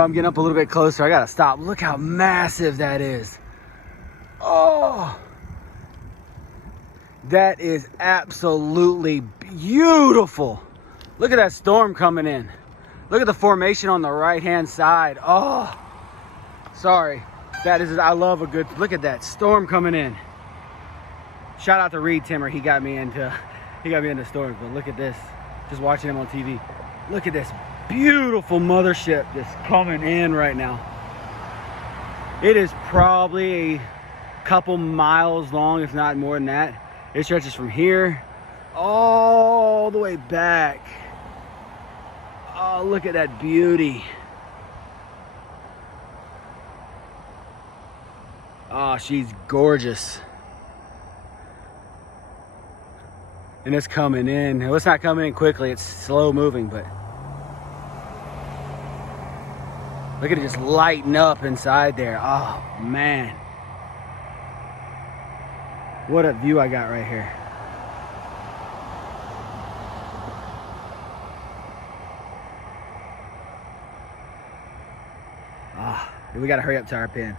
I'm getting up a little bit closer. I gotta stop. Look how massive that is. Oh, that is absolutely beautiful. Look at that storm coming in. Look at the formation on the right-hand side. Oh, sorry. That is, I love a good, look at that storm coming in. Shout out to Reed Timmer. He got me into storms, but look at this. Just watching him on TV. Look at this beautiful mothership that's coming in right now. It is probably a couple miles long, if not more than that. It stretches from here all the way back. Oh, look at that beauty. Oh, she's gorgeous. And it's coming in. Well, it's not coming in quickly, it's slow moving, but look at it just lighting up inside there. Oh, man. What a view I got right here. Ah, we gotta hurry up to our pin.